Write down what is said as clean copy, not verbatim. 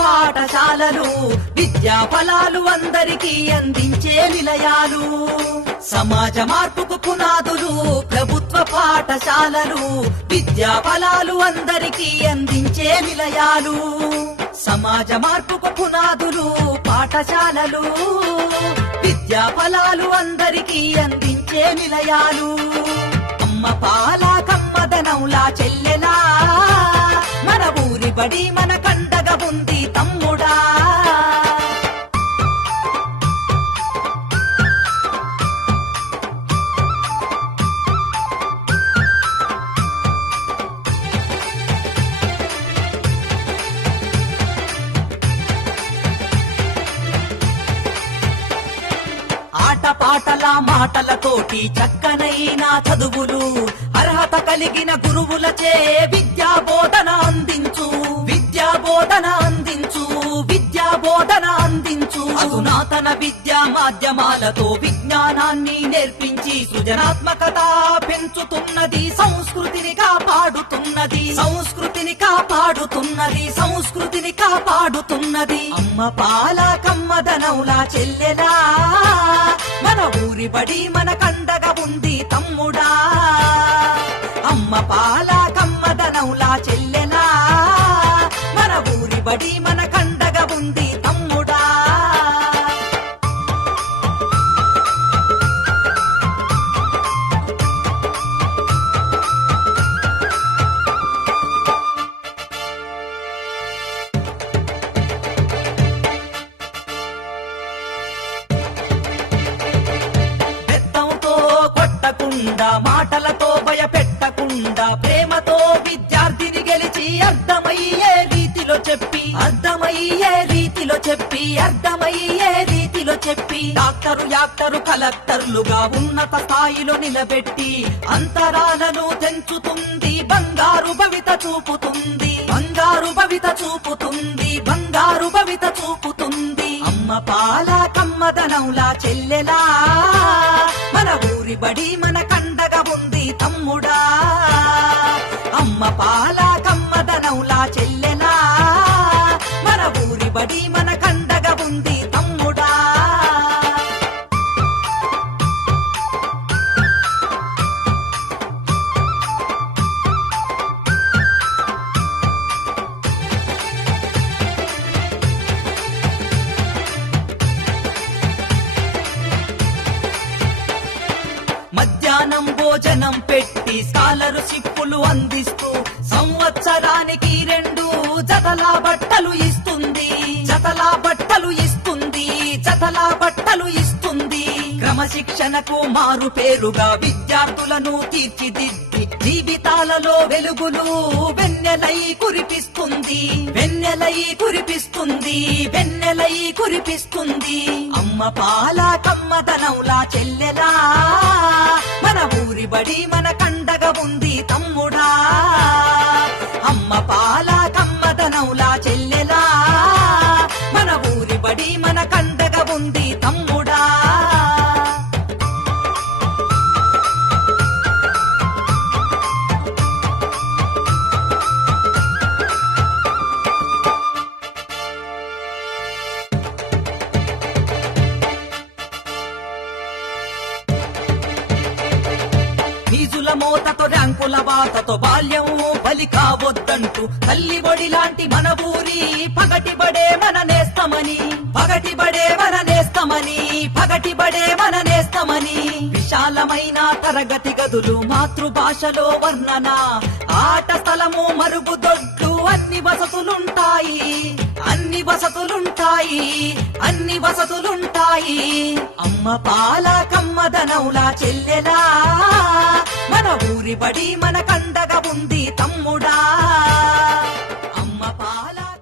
పాఠశాలలు విద్యా ఫలాలు అందరికీ అందించే నిలయాలు. సమాజ మార్పుకు పునాదులు ప్రభుత్వ పాఠశాలలు విద్యా ఫలాలు అందరికీ అందించే నిలయాలు. సమాజ మార్పుకు పునాదులు పాఠశాలలు విద్యా ఫలాలు అందరికీ అందించే నిలయాలు. అమ్మ పాల కమ్మదనంలా చెల్లెలా మన ఊరి బడి మన కండగా ఉంది తమ్ముడా. ఆటపాటల మాటలతోటి చక్కనైన చదువులు అర్హత కలిగిన గురువులచే విద్యా బోధన అందించు. విద్యా బోధన అందించు. విద్యా బోధన అందించు. అధునాతన విద్యా మాధ్యమాలతో విజ్ఞానాన్ని నేర్పించి సృజనాత్మకత పెంచుతున్నది. సంస్కృతిని కాపాడుతున్నది. సంస్కృతిని కాపాడుతున్నది. సంస్కృతిని కాపాడుతున్నది. అమ్మ పాల కమ్మదనంలా చెల్లెలా మన ఊరి బడి మన కండగా ఉంది తమ్ముడా. అమ్మ పాల కమ్మదనంలా చెల్లెలా మన ఊరి బడి మన కండగా ఉంది తమ్ముడా. మాటలతో భయపెట్టకుండా ప్రేమతో విద్యార్థిని గెలిచి అర్థమయ్యే రీతిలో చెప్పి అర్థమయ్యే రీతిలో చెప్పి అర్థమయ్యే రీతిలో చెప్పి డాక్టరు యాక్టరు కలెక్టర్లుగా ఉన్నత స్థాయిలో నిలబెట్టి అంతరాలను తెంచుతుంది. బంగారు భవిత చూపుతుంది. బంగారు భవిత చూపుతుంది. బంగారు భవిత చూపుతుంది. అమ్మ పాల కమ్మదనంలా చెల్లెలా మన ఊరి బడి మన కండగా ఉంది తమ్ముడా. అమ్మ పాల కమ్మదనంలా చెల్లెలా మన ఊరి బడి మన కండగా ఉంది తమ్ముడా. మధ్యాహ్నం భోజనం పెట్టి స్కాలర్షిప్పులు అందిస్తూ సంవత్సరానికి 2 జతల బట్టలు ఇస్తుంది. జతల బట్టలు ఇస్తుంది. జతల బట్టలు ఇస్తుంది. క్రమశిక్షణకు మారు పేరుగా విద్యార్థులను తీర్చిదిద్ది జీవితాలలో వెలుగులు వెన్నెలై కురిపిస్తుంది. వెన్నెలై కురిపిస్తుంది. వెన్నెలై కురిపిస్తుంది. అమ్మ పాల కమ్మదనంలా చెల్లెలా మన ఊరి బడి మన కండగా ఉంది తమ్ముడా. అమ్మ పాల కమ్మదనంలా చెల్లెలా మన ఊరి బడి మన కండగా ఉంది తమ్ముడా. ఫీజుల మోతతో ర్యాంకుల వాతతో బాల్యం బలి కావద్దంటూ తల్లి బడి లాంటి మన ఊరి పగటిబడే మన నేస్తమని. పగటిబడే మన నేస్తమని. పగటిబడే మన నేస్తమని. విశాలమైన తరగతి గదులు మాతృభాషలో వర్ణన ఆట స్థలము మరుగుదొడ్లు అన్ని వసతులుంటాయి. అన్ని వసతులుంటాయి. అన్ని వసతులుంటాయి. అమ్మ పాల కమ్మదనంలా చెల్లెలా మన ఊరి బడి మన కండగా ఉంది తమ్ముడా.